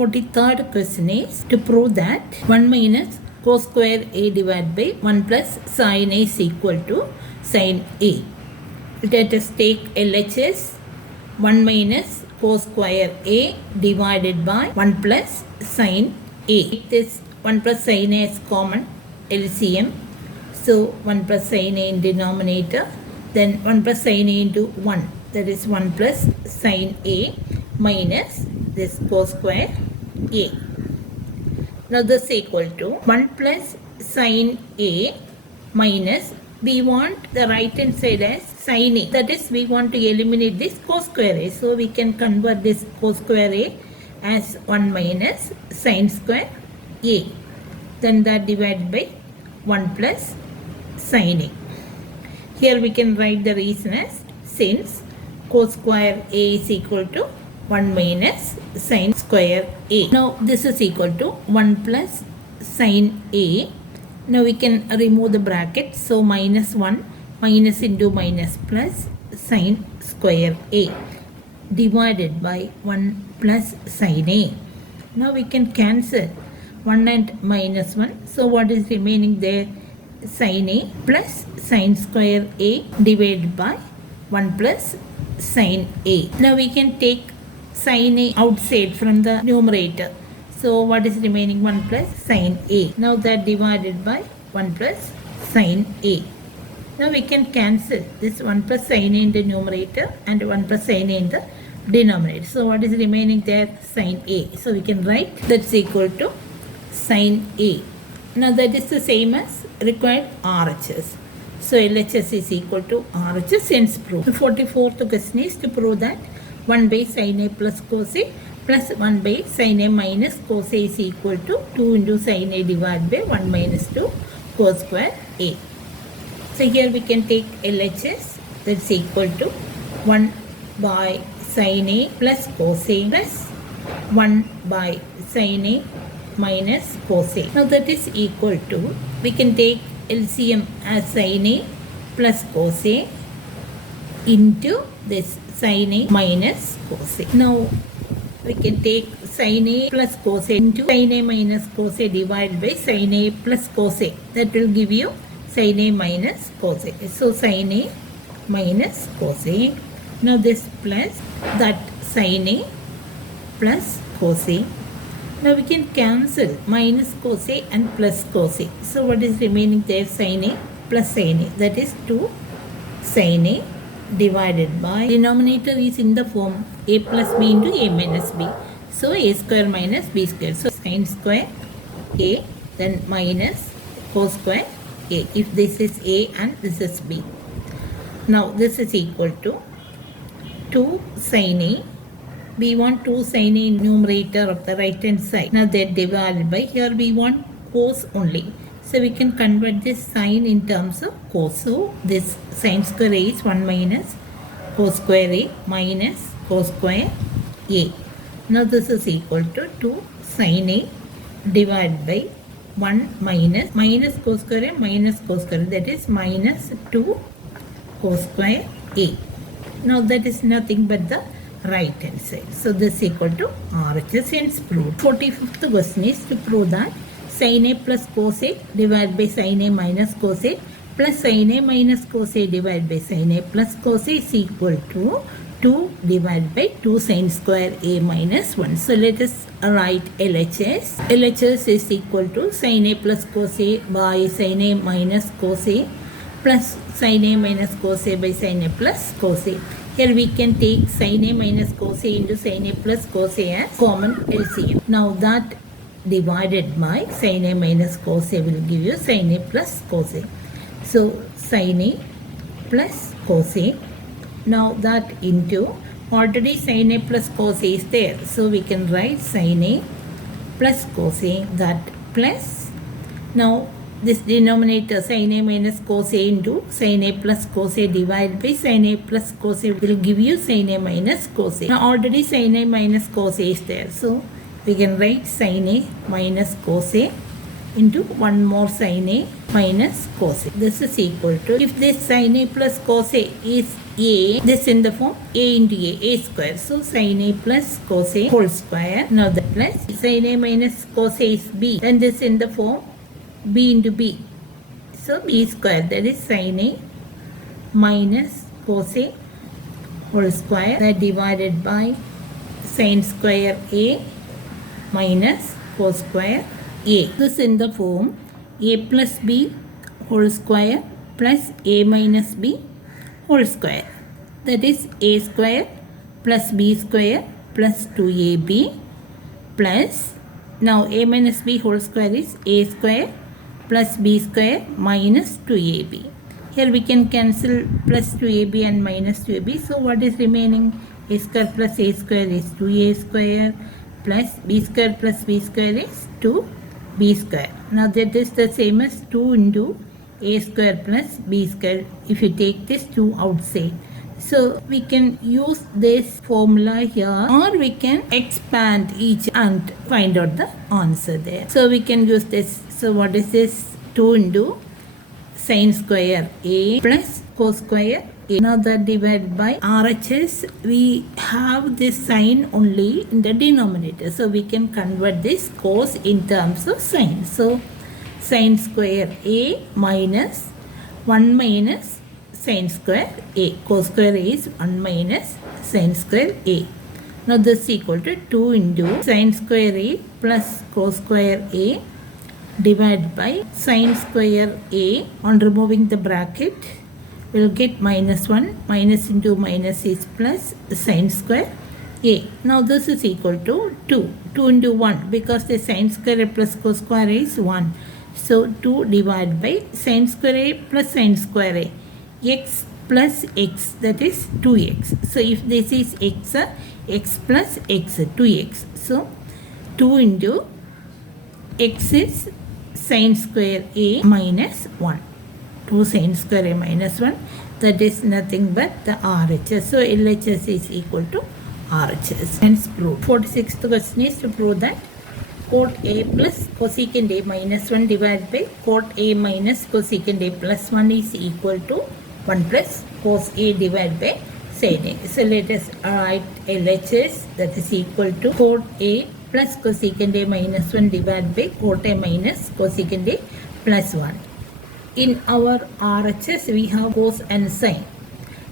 43rd question is to prove that 1 minus cos square a divided by 1 plus sin a is equal to sin a. Let us take LHS 1 minus cos square a divided by 1 plus sin a. This 1 plus sin a is common LCM. So 1 plus sin a in denominator, then 1 plus sin a into 1, that is 1 plus sin a minus this cos square a. Now this is equal to 1 plus sin a minus, we want the right hand side as sin a, that is we want to eliminate this cos square a, so we can convert this cos square a as 1 minus sin square a, then that divided by 1 plus sin a. Here we can write the reason as since cos square a is equal to 1 minus sin square a. Now this is equal to 1 plus sin a. Now we can remove the bracket. So minus 1 minus into minus plus sin square a divided by 1 plus sin a. Now we can cancel 1 and minus 1. So what is remaining there? Sin a plus sin square a divided by 1 plus sin a. Now we can take sin a outside from the numerator. So what is remaining? 1 plus sin a. Now that divided by 1 plus sin a. Now we can cancel this 1 plus sin a in the numerator and 1 plus sin a in the denominator. So what is remaining there? Sin a. So we can write that's equal to sin a. Now that is the same as required RHS. So LHS is equal to RHS, hence proved. The 44th question is to prove that 1 by sin a plus cos a plus 1 by sin a minus cos a is equal to 2 into sin a divided by 1 minus 2 cos square a. So here we can take LHS, that's equal to 1 by sin a plus cos a plus 1 by sin a minus cos a. Now that is equal to, we can take LCM as sin a plus cos a into this sin a minus cos a. Now we can take sin a plus cos a into sin a minus cos a divided by sin a plus cos a. That will give you sin a minus cos a. So sin a minus cos a. Now this plus that sin a plus cos a. Now we can cancel minus cos a and plus cos a. So what is remaining there? Sin a plus sin a. That is 2 sin a divided by, denominator is in the form a plus b into a minus b. So a square minus b square. So sin square a, then minus cos square a. If this is a and this is b. Now this is equal to 2 sin a. We want 2 sin a in numerator of the right hand side. Now that divided by, here we want cos only. So we can convert this sin in terms of cos. So this sin square a is 1 minus cos square a minus cos square a. Now this is equal to 2 sin a divided by 1 minus cos square a minus cos square a, that is minus 2 cos square a. Now that is nothing but the right hand side. So this is equal to RHS, hence proved. 45th question is to prove that sin a plus cos a divided by sin a minus cos a plus sin a minus cos a divided by sin a plus cos a is equal to 2 divided by 2 sin square a minus 1. So let us write LHS. LHS is equal to sin a plus cos a by sin a minus cos a plus sin a minus cos a by sin a plus cos a. Here we can take sin a minus cos a into sin a plus cos a as common LCM. Now that divided by sin a minus cos a will give you sin a plus cos a. So sin a plus cos a. Now that into, already sin a plus cos a is there. So we can write sin a plus cos a, that plus. Now this denominator sin a minus cos a into sin a plus cos a divided by sin a plus cos a will give you sin a minus cos a. Now already sin a minus cos a is there. So we can write sin a minus cos a into 1 more sin A minus cos A. This is equal to, if this sin A plus cos A is A, this in the form A into A square. So sin A plus cos A whole square. Now the plus sin A minus cos A is B. Then this in the form B into B. So B square, that is sin A minus cos A whole square, that divided by sin square A minus cos square A. This in the form A plus B whole square plus A minus B whole square, that is A square plus B square plus 2AB plus, now A minus B whole square is A square plus B square minus 2AB. Here we can cancel plus 2AB and minus 2AB. So what is remaining? A square plus A square is 2A square plus B square plus B square is 2B square. Now that is the same as 2 into A square plus B square if you take this 2 outside. So we can use this formula here, or we can expand each and find out the answer there. So we can use this. So what is this? 2 into sin square A plus cos square A. Now that divided by RHS, we have this sign only in the denominator. So we can convert this cos in terms of sin. So sin square A minus 1 minus sin square A. Cos square A is 1 minus sin square A. Now this is equal to 2 into sin square A plus cos square A divided by sin square A. On removing the bracket, we'll get minus 1. Minus into minus is plus sin square A. Now this is equal to 2. 2 into 1, because the sin square A plus cos square A is 1. So 2 divided by sin square A plus sin square A. X plus x, that is 2x. So if this is x, x plus x, 2x. So 2 into x is sin square A minus 1. 2 sin square A minus 1. That is nothing but the RHS. So LHS is equal to RHS. Hence proved. 46th question is to prove that cot A plus cosecant A minus 1 divided by cot A minus cosecant A plus 1 is equal to 1 plus cos A divided by sin A. So let us write LHS, that is equal to cot A plus cosecant A minus 1 divided by cot A minus cosecant A plus 1. In our RHS, we have cos and sin.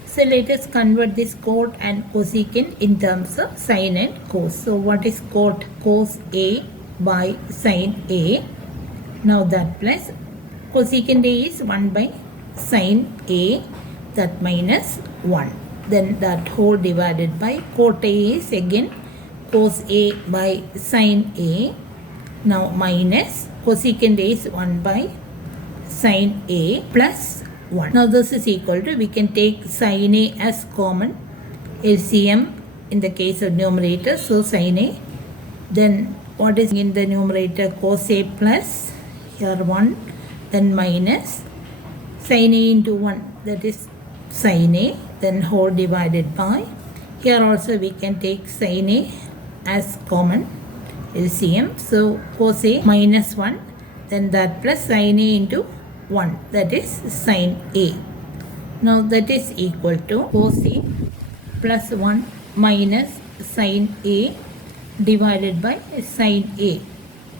So let us convert this cot and cosecant in terms of sin and cos. So what is cot? Cos A by sin A. Now that plus cosecant A is 1 by sin A, that minus 1. Then that whole divided by cot A is again cos A by sin A. Now minus cosecant A is 1 by sin A plus 1. Now this is equal to, we can take sin A as common, LCM in the case of numerator. So sin A, then what is in the numerator? Cos A plus here 1, then minus sin A into 1, that is sin A, then whole divided by, here also we can take sin A as common, LCM. So cos A minus 1, then that plus sin A into 1, that is sin A. Now that is equal to cos A plus 1 minus sin A divided by sin A.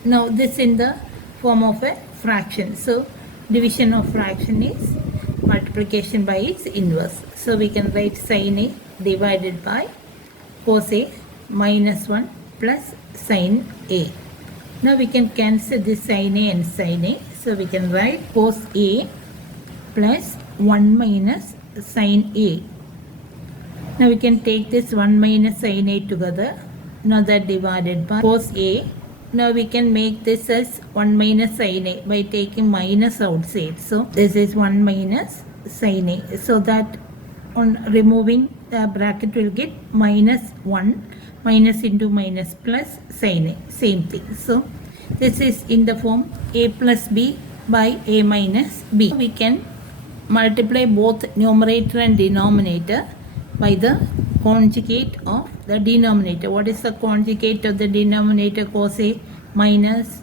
Now this in the form of a fraction. So division of fraction is multiplication by its inverse. So we can write sin A divided by cos A minus 1 plus sin A. Now we can cancel this sin A and sin A. So we can write cos A plus 1 minus sin A. Now we can take this 1 minus sin A together. Now that divided by cos A. Now we can make this as 1 minus sin A by taking minus outside. So this is 1 minus sin A. So that on removing the bracket will get minus 1, minus into minus plus sin A. Same thing. So this is in the form A plus B by A minus B. We can multiply both numerator and denominator by the conjugate of the denominator. What is the conjugate of the denominator? Cos A minus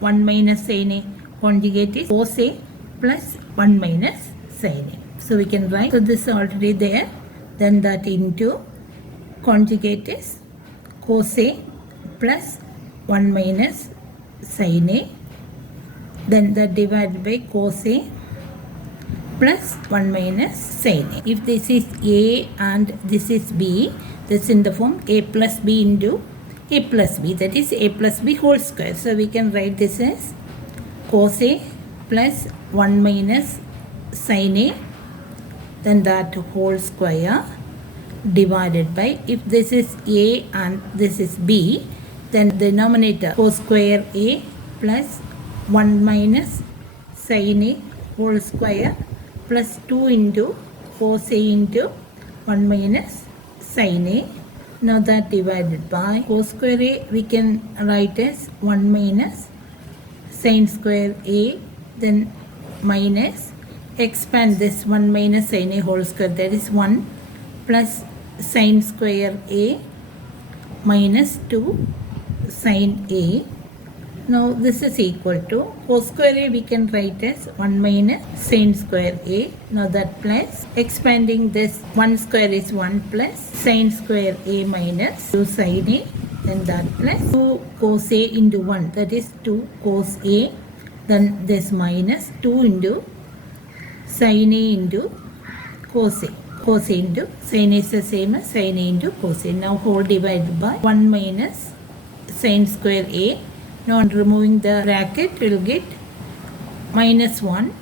1 minus sin A. Conjugate is cos A plus 1 minus sin A. So we can write, so this is already there. Then that into conjugate is cos A plus 1 minus sin A. Then that divided by cos A plus 1 minus sin A. If this is A and this is B, this in the form A plus B into A plus B, that is A plus B whole square. So we can write this as cos A plus 1 minus sin A, then that whole square divided by, if this is A and this is B, then denominator cos square A plus 1 minus sin A whole square plus 2 into cos A into 1 minus sin A. Now that divided by cos square A we can write as 1 minus sin square A, then minus, expand this 1 minus sin A whole square, that is 1 plus sin square A minus 2 sin A. Now this is equal to cos square A we can write as 1 minus sin square A. Now that plus, expanding this 1 square is 1 plus sin square A minus 2 sin A, then that plus 2 cos A into 1, that is 2 cos A, then this minus 2 into sin A into cos A. Cos A into sin A is the same as sin A into cos A. Now whole divided by 1 minus sin square A. Now on removing the bracket we will get minus 1,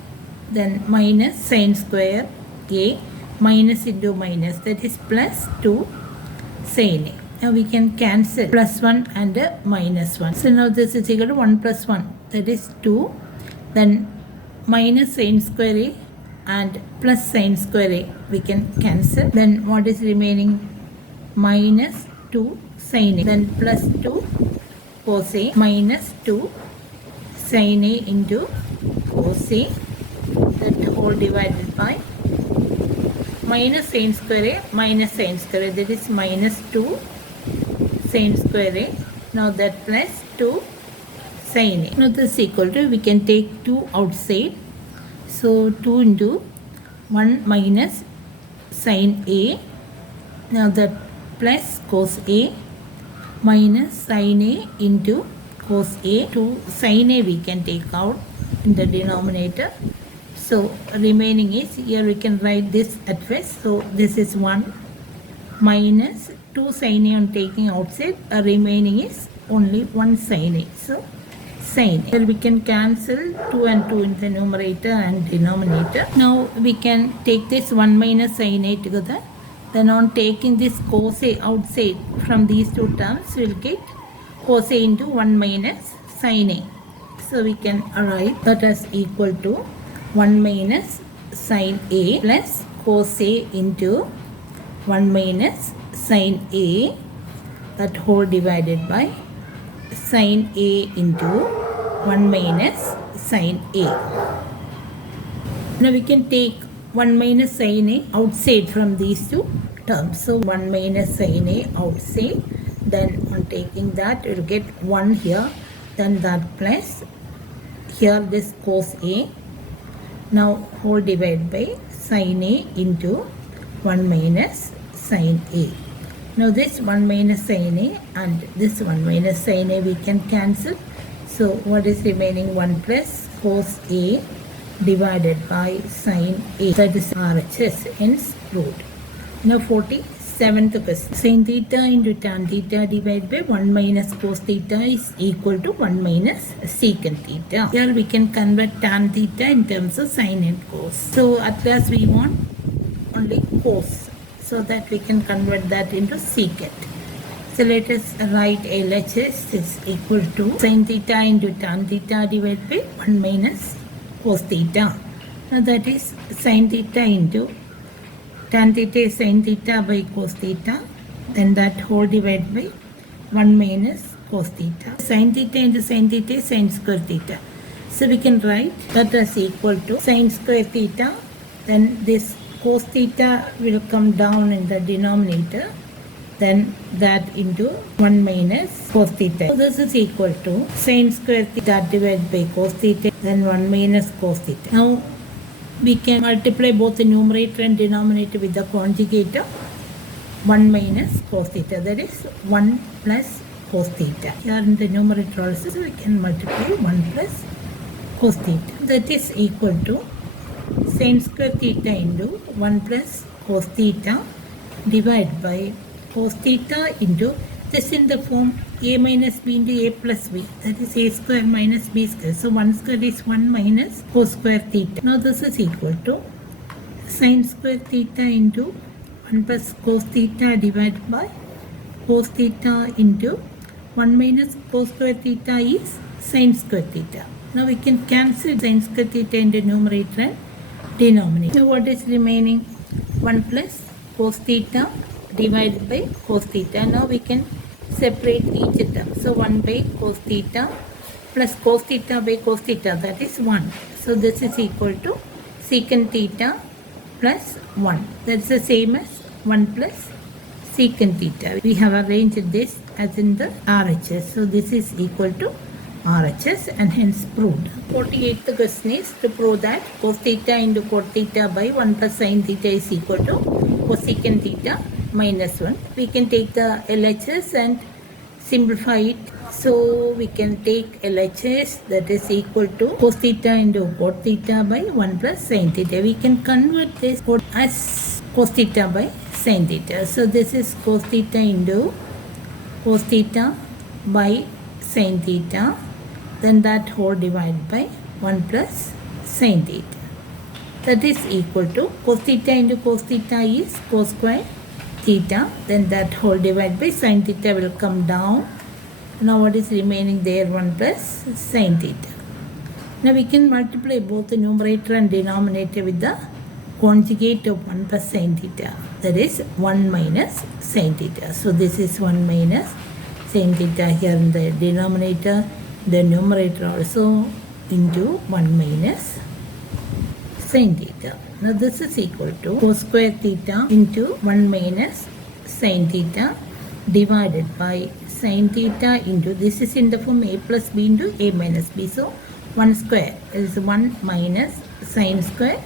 then minus sin square A, minus into minus, that is plus 2 sin A. Now we can cancel plus 1 and minus 1. So now this is equal to 1 plus 1, that is 2, then minus sin square A and plus sin square A we can cancel. Then what is remaining? Minus 2 sin A, then plus 2 cos A minus 2 sin A into cos A, that whole divided by minus sin square A minus sin square A, that is minus 2 sin square A. Now that plus 2 sin A. Now this is equal to, we can take 2 outside. So 2 into 1 minus sin A. Now that plus cos A minus sin A into cos A. 2 sin A we can take out in the denominator. So remaining is, here we can write this at first. So this is 1 minus 2 sin A on taking outside. Remaining is only 1 sin A. So sin A. Here we can cancel 2 and 2 in the numerator and denominator. Now we can take this 1 minus sin A together. Then on taking this cos A outside from these two terms, we will get cos A into 1 minus sin A. So we can write that as equal to 1 minus sin A plus cos A into 1 minus sin A, that whole divided by sin A into 1 minus sin A. Now we can take 1 minus sin A outside from these two terms. So 1 minus sin A outside, then on taking that we will get 1 here, then that plus here this cos A. Now whole divided by sin A into 1 minus sin A. Now this 1 minus sin A and this 1 minus sin A we can cancel. So what is remaining? 1 plus cos A divided by sin A, that is RHS, hence root. Now 47th question. Sin theta into tan theta divided by 1 minus cos theta is equal to 1 minus secant theta. Here we can convert tan theta in terms of sin and cos. So at last we want only cos, so that we can convert that into secant. So let us write LHS is equal to sin theta into tan theta divided by 1 minus cos theta. Now that is sin theta into tan theta is sin theta by cos theta, then that whole divided by 1 minus cos theta. Sin theta into sin theta is sin square theta. So we can write that as equal to sin square theta, then this cos theta will come down in the denominator, then that into 1 minus cos theta. So this is equal to sin square theta divided by cos theta, then 1 minus cos theta. Now we can multiply both the numerator and denominator with the conjugate of 1 minus cos theta, that is 1 plus cos theta. Here in the numerator also we can multiply 1 plus cos theta. That is equal to sin square theta into 1 plus cos theta divided by cos theta into this in the form a minus b into a plus b, that is a square minus b square. So 1 square is 1 minus cos square theta. Now this is equal to sin square theta into 1 plus cos theta divided by cos theta into 1 minus cos square theta is sin square theta. Now we can cancel sin square theta in the numerator and denominator. Now what is remaining? 1 plus cos theta divided by cos theta. Now we can separate each term. So 1 by cos theta plus cos theta by cos theta, that is 1. So this is equal to secant theta plus 1. That's the same as 1 plus secant theta. We have arranged this as in the RHS. So this is equal to RHS and hence proved. 48th question is to prove that cos theta into cot theta by 1 plus sin theta is equal to cosecant theta minus 1. We can take the LHS and simplify it. So we can take LHS, that is equal to cos theta into cot theta by 1 plus sin theta. We can convert this as cos theta by sin theta. So this is cos theta into cos theta by sin theta, then that whole divided by 1 plus sin theta. That is equal to cos theta into cos theta is cos square theta, then that whole divided by sin theta will come down. Now what is remaining there? 1 plus sin theta. Now we can multiply both the numerator and denominator with the conjugate of 1 plus sin theta, that is 1 minus sin theta. So this is 1 minus sin theta here in the denominator, the numerator also into 1 minus sin theta. Now this is equal to cos square theta into 1 minus sin theta divided by sin theta into, this is in the form a plus b into a minus b. So 1 square is 1 minus sin square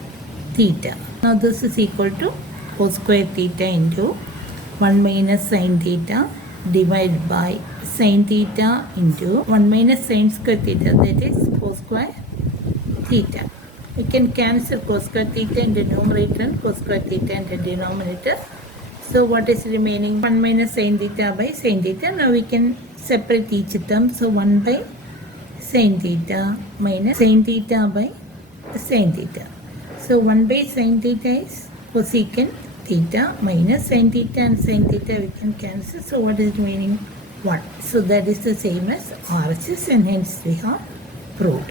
theta. Now this is equal to cos square theta into 1 minus sin theta divided by sin theta into 1 minus sin square theta, that is cos square theta. We can cancel cos square theta in the numerator and cos square theta in the denominator. So what is remaining? 1 minus sin theta by sin theta. Now we can separate each term. So 1 by sin theta minus sin theta by sin theta. So 1 by sin theta is cosecant theta minus sin theta and sin theta we can cancel. So what is remaining? 1. So that is the same as RHS and hence we have proved.